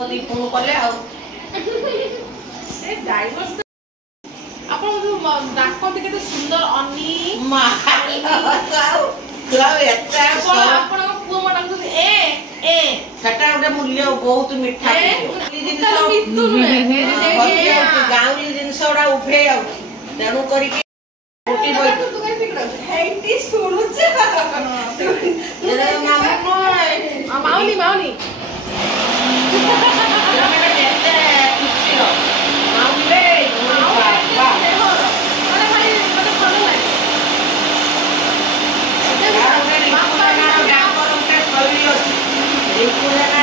कदी फोन कले आ a diverse आपण जो डाक टिके सुंदर अन्नी मा क्लाव एत्ता आपण पुओ मडा ए ए सेटा गोटे मूल्य बहुत मिठा गाँवली जिनस गुड़ा उठे आ तेणु कर माउनी माउनी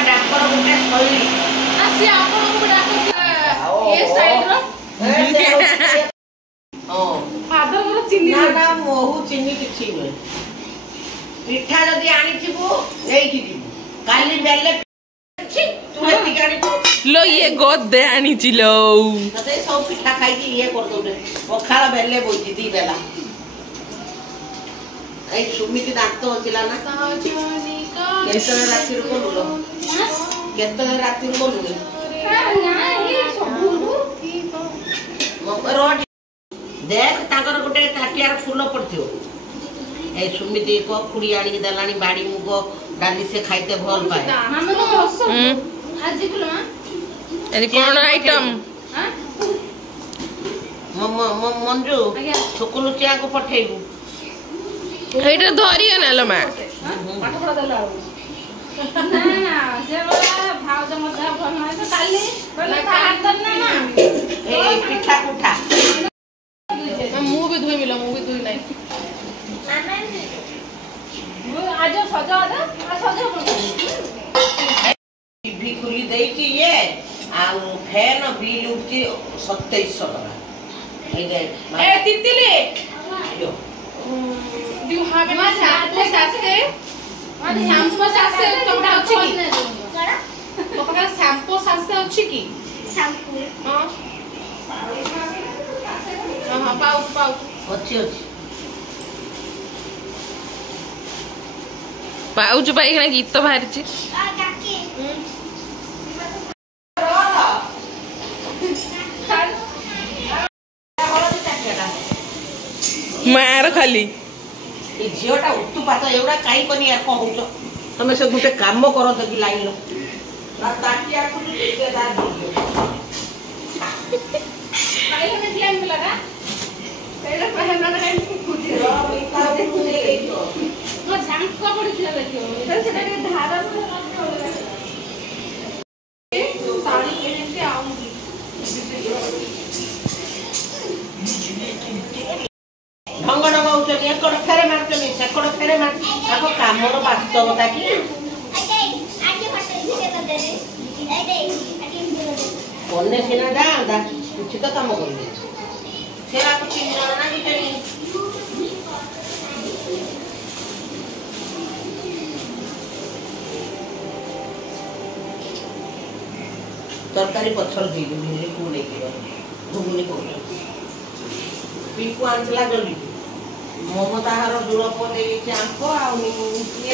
डाक्टर गोटे शैली आसी आपण को डाक ए स्टाइल रो फादर को चिन्नी ना ना मोहू चिन्नी किछि नै पिठा जदी आनी छिबो एठी दिबो काली बेले छी तू एती गाड़ी लो ये गोद दे आनी छिलो तते सब पिठा खाई की ये कर दो पखाला बेले बोजी दी बेला ए सुमिति दांत होतिला ना केतने राती रो बोललो केतने राती रो बोललो ना ये सबुनु रोड देख ताकर गोटे ताटियार फूल पड़थियो ए सुमिति को खुड़ी आनी दलानी बाड़ी मुग डाली से खाइते भल पाए हम तो बस आज किलो अरे कोन आइटम हां मंजू छोकुलु चिया को पठेबू एटा धरिया ना लो मा पाठ पढ़ा दला ना ना जे वाला भाव ज मधा भल ना तो काली बोले हाथ करना ना ए पिठा कुठा मुंह भी धोई मिला मुंह भी धोई नहीं आज सजा आ सजा टीवी खुली देई ये आ फैन बिल उठी 2700 टका ए गए ए तितिले यो do you have any shampoo sachet shampoo sachet तोमरा अछि की तो पका शैम्पू सासे अछि की शैम्पू हां हां पाउच पाउच अच्छी अच्छी पाउच पाई ना गीत तो बाहर छी काकी मार खाली ए झियोटा उतु पात एवडा काई कोनी यार को होचो तमे से गुटे काम करो त कि लाइन लो ना ताटिया खुली से दार दियो काई हमें क्लेम लगा तेरे पहनना ना काई खुदी रो इता खुले तो वो झंका पड़ी थी देखियो इधर से के धारा में साड़ी पहन के आऊंगी ढंग ढंग होचो एकड़ फेरे मारतो नि सेकड़ फेरे मार ताको कामर वास्तवता की आगे फटे से कर दे ए कोने सिना जांदा कुछ तो काम करबे सेरा को तीन जण ना दितनी तरकारी पछल दी भिंडी को लेके घुगुनी को पीकू आंचला जल्दी ममता हार जुड़प दे आंको ये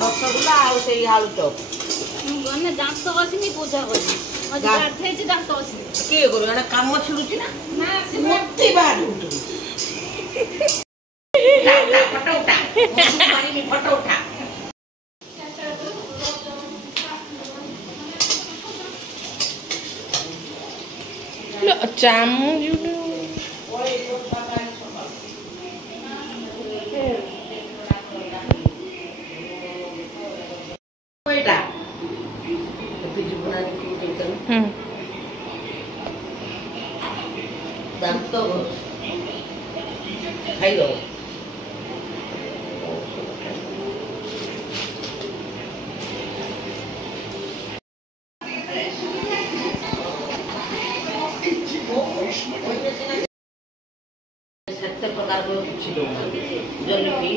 रसगुल्ला आउ से आलू चप गने दांत तो असि पूजा करी आज गाठे जे दांत असि के करू एना काम छिडुची ना ना से मोती बाहर उठू फोटो उठा मारी में फोटो उठा चामू कोइटा पिजु बना के देतन दांत खाई दो सत्तर प्रकार को छिलो जलेबी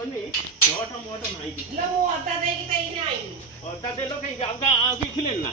निमकी ଛଅଟା ମୋଟ ନାହିଁ କିଛି ମୁଁ ଅଦା ଦେଇକି ତ ଏଇନେ ଆଇନି ଅଦା ଦେଲ କାହିଁକି ଆଉ କିଛି ଥିଲେନି ନା